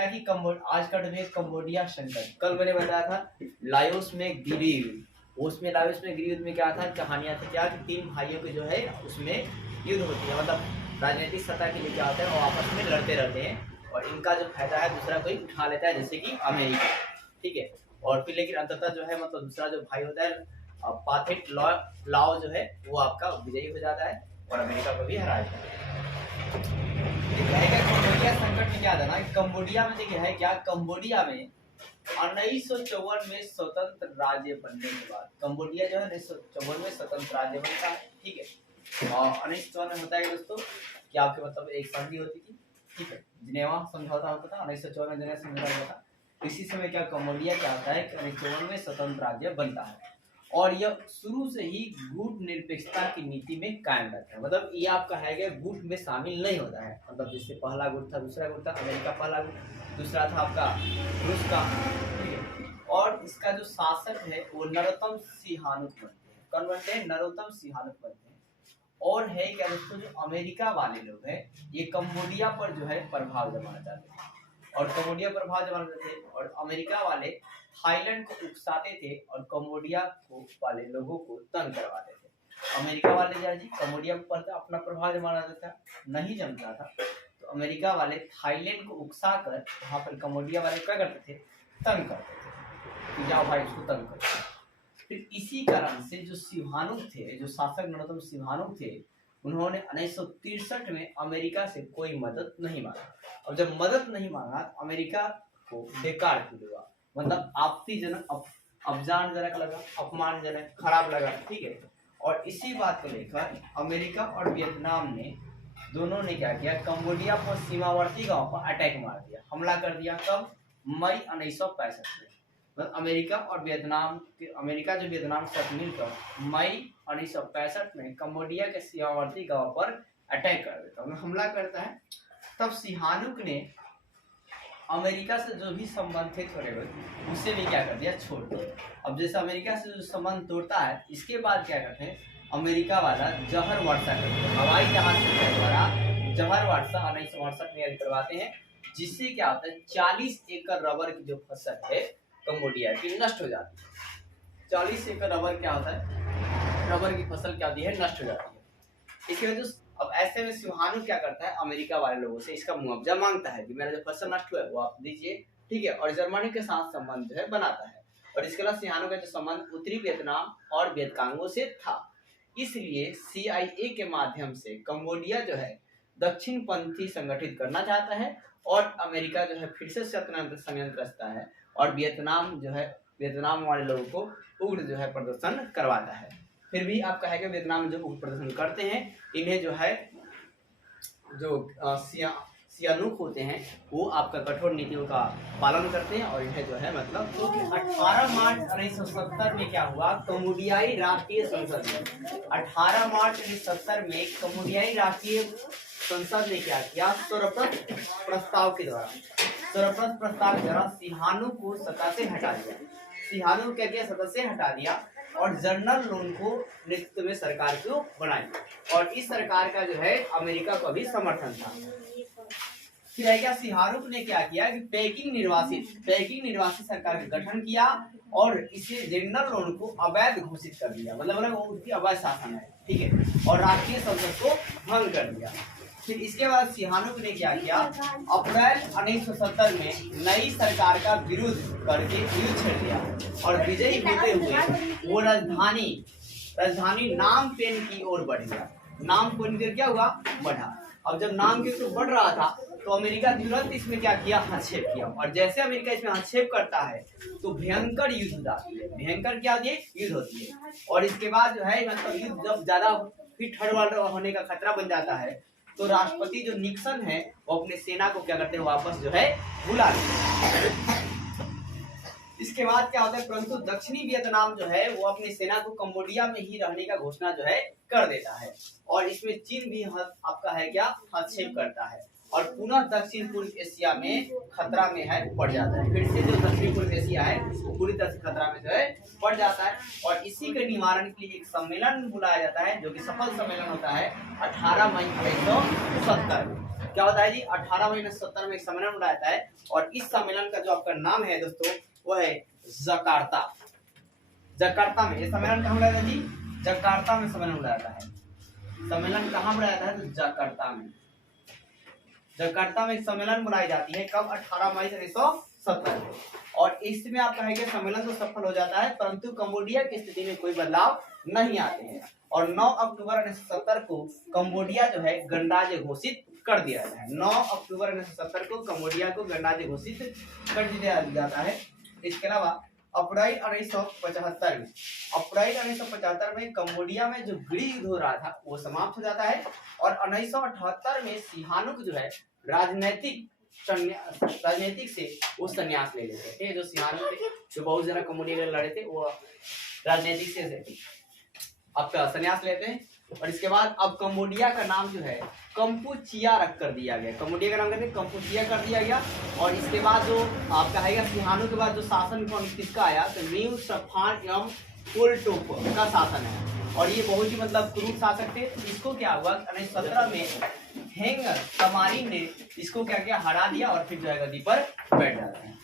क्या कि आज का टॉपिक है कंबोडिया संकट। कल मैंने बताया था लायोस में गिरी हुई, उसमें लायोस में गिरी युद्ध में क्या था, कहानियां थी क्या कि 3 भाइयों के जो है उसमें युद्ध होती है, मतलब राजनीतिक सत्ता के लिए क्या होता है वो आपस में लड़ते रहते हैं और इनका जो फायदा है दूसरा कोई उठा लेता है, जैसे कि अमेरिका। ठीक है, और फिर लेकिन अंततः जो है मतलब दूसरा जो भाई होता है पाथेट लाओ जो है वो आपका विजयी हो जाता है और अमेरिका को भी हरा देता है। कंबोडिया संकट में क्या था ना, कंबोडिया में देखिए है क्या, कंबोडिया में 1954 में स्वतंत्र राज्य बनने के बाद कंबोडिया जो है 1954 में स्वतंत्र राज्य बनता है। ठीक है, और 1954 में होता है दोस्तों कि आपके मतलब एक संधि होती थी, ठीक है, जिनेवा समझौता होता था, 1954 में जिनेवा समझौता होता था। इसी समय क्या कंबोडिया क्या होता है कि 1954 में स्वतंत्र राज्य बनता है और यह शुरू से ही गुट निरपेक्षता की नीति में कायम रहता है। मतलब ये आपका है कि गुट में शामिल नहीं होता है, मतलब जैसे पहला गुट था, दूसरा गुट था, अमेरिका पहला गुट, दूसरा था आपका रूस का। और इसका जो शासक है वो नरोत्तम सिहानुक बनते हैं। कौन बनते हैं? नरोत्तम सिहानुक बनते हैं। और है क्या दोस्तों, जो अमेरिका वाले लोग हैं ये कंबोडिया पर जो है प्रभाव जमाना चाहते हैं और कंबोडिया पर प्रभाव जमाना चाहते थे और अमेरिका वाले थाईलैंड को उकसाते थे और कंबोडिया को वाले लोगों को तंग करवाते थे। अमेरिका वाले जो जी कंबोडिया पर अपना प्रभाव जमाना था, नहीं जमता था तो अमेरिका वाले थाईलैंड को उकसा कर वहाँ पर कंबोडिया वाले क्या करते थे, तंग करते थे कि जाओ भाई उसको तंग करो। फिर इसी कारण से जो सिहानुक थे, जो शासक नरोत्तम सिहानुक थे, उन्होंने 1963 में अमेरिका से कोई मदद नहीं मांगा। और जब मदद नहीं मांगा तो अमेरिका को बेकार फील हुआ, मतलब आपत्तिजनक, अपमानजनक लगा, अपमानजनक, खराब लगा। ठीक है, और इसी बात को लेकर अमेरिका और वियतनाम ने दोनों ने क्या किया, कंबोडिया पर सीमावर्ती गांव पर अटैक मार दिया, हमला कर दिया। कब? मई 1965 में। मतलब अमेरिका और वियतनाम के, अमेरिका जो वियतनाम के साथ मिलकर मई 1965 में कंबोडिया के सीमावर्ती गांव पर अटैक कर देता है, हमला करता है। तब सिहानुक ने अमेरिका से जो भी संबंध थे थोड़े बहुत उससे भी क्या कर दिया, छोड़ दिया। अब जैसे अमेरिका से जो संबंध तोड़ता है, इसके बाद क्या करते हैं, अमेरिका वाला जहर वर्षा करते हैं, हवाई जहाज के द्वारा जहर वर्षा 1968 में करवाते हैं, जिससे क्या होता है 40 एकड़ रबर की जो फसल है कंबोडिया की नष्ट हो जाती है। 40 एकड़ रबर क्या होता है, रबर की फसल क्या होती है, नष्ट हो जाती है। इसकी वजह से अब ऐसे में सिहानुक क्या करता है, अमेरिका वाले लोगों से इसका मुआवजा मांगता है कि मेरा जो फसल नष्ट हुआ है वो आप दीजिए। ठीक है, और जर्मनी के साथ संबंध जो है बनाता है और इसके अलावा सिहानुक का जो संबंध उत्तरी वियतनाम और वियतकांगो से था, इसलिए CIA के माध्यम से कंबोडिया जो है दक्षिण पंथी संगठित करना चाहता है और अमेरिका जो है फिर से षड्यंत्र रचता है और वियतनाम जो है, वियतनाम वाले लोगों को उग्र जो है प्रदर्शन करवाता है। फिर भी आप कहेंगे वियतनाम में जो उग्र प्रदर्शन करते हैं, इन्हें जो है जो सियानुक होते हैं वो आपका कठोर नीतियों का पालन करते हैं और इन्हें जो है मतलब तो 18 मार्च 1970 में क्या हुआ, कंबोडियाई राष्ट्रीय संसद में 18 मार्च 1970 में कंबोडियाई राष्ट्रीय संसद ने क्या किया, सर्वप्रथम प्रस्ताव के द्वारा सिहानुक को सत्ता से हटा दिया। सिहानुक क्या किया, सत्ता से हटा दिया और जनरल लोन को नेतृत्व में सरकार को बनाई और इस सरकार का जो है अमेरिका को भी समर्थन था। फिर है क्या, सिहानुक ने क्या किया कि पेकिंग निर्वासित सरकार का गठन किया और इसे जनरल लोन को अवैध घोषित कर दिया, मतलब उसकी अवैध शासन है। ठीक है, और राष्ट्रीय संसद को भंग कर दिया। फिर इसके बाद सिहानुक ने क्या किया, अप्रैल 1970 में नई सरकार का विरोध करके युद्ध छेड़ दिया और विजयी होते हुए वो राजधानी नामपेन की ओर बढ़ गया। नामपेन की क्या हुआ, बढ़ा। अब जब नाम के ऊपर बढ़ रहा था तो अमेरिका तुरंत इसमें क्या किया, हस्तक्षेप किया और जैसे अमेरिका इसमें हस्तक्षेप करता है तो भयंकर युद्ध हो जाती है, भयंकर क्या होती है, युद्ध होती है। और इसके बाद जो है मतलब युद्ध जब ज्यादा फिर ठड़बड़ होने का खतरा बन जाता है तो राष्ट्रपति जो निक्सन है वो अपने सेना को क्या करते हैं, वापस जो है बुला लेते हैं। इसके बाद क्या होता है, परंतु दक्षिणी वियतनाम जो है वो अपनी सेना को कंबोडिया में ही रहने का घोषणा जो है कर देता है और इसमें चीन भी आपका है क्या, हस्तक्षेप करता है और पुनः दक्षिण पूर्व एशिया में खतरा में है, पड़ जाता है। फिर से जो दक्षिण पूर्व एशिया है वो पूरी तरह से खतरा में जो है पड़ जाता है। और इसी के निवारण के लिए एक सम्मेलन बुलाया जाता है, जो कि सफल सम्मेलन होता है 18 मई 1970। क्या होता है जी? 18 मई 1970 में एक सम्मेलन बुलाया जाता है, और इस सम्मेलन का जो आपका नाम है दोस्तों वो है जकार्ता। जकार्ता में ये सम्मेलन कहाँ बुलाया जाता है जी? जकार्ता में सम्मेलन बुलाया जाता है। सम्मेलन कहाँ बुलाया जाता है? तो जकार्ता में। जकार्ता में सम्मेलन बुलाई जाती है कब? 18 मई 1970। और इसमें आपका है कि सम्मेलन तो सफल हो जाता है, परंतु कंबोडिया की स्थिति में कोई बदलाव नहीं आते हैं। और 9 अक्टूबर 1970 को कंबोडिया जो है गणराज्य घोषित कर दिया जाता है। 9 अक्टूबर 1970 को कंबोडिया को गणराज्य घोषित कर दिया जाता है। इसके अलावा अप्रैल 1975 में कंबोडिया में जो गृह युद्ध हो रहा था वो समाप्त हो जाता है। और 1978 में सिहानुक जो है राजनीतिक से वो संन्यास ले लेते हैं। जो सिहानुक थे, जो बहुत ज्यादा कंबोडिया के लिए लड़े थे, वो राजनीतिक से आपका संन्यास लेते हैं। और इसके बाद अब कंबोडिया का नाम जो है कंपुचिया रख कर दिया गया। कंबोडिया का नाम कहते हैं कंपुचिया कर दिया गया। और इसके बाद जो आपका है सिहानु के बाद जो शासन किसका आया? तो न्यू सफान एवं पोल्टोप का शासन है। और ये बहुत ही मतलब क्रूर शासक थे। इसको क्या हुआ? 1917 में हेंग तमारिन ने इसको क्या किया? हरा दिया और फिर जो है गद्दी पर बैठ जाता है।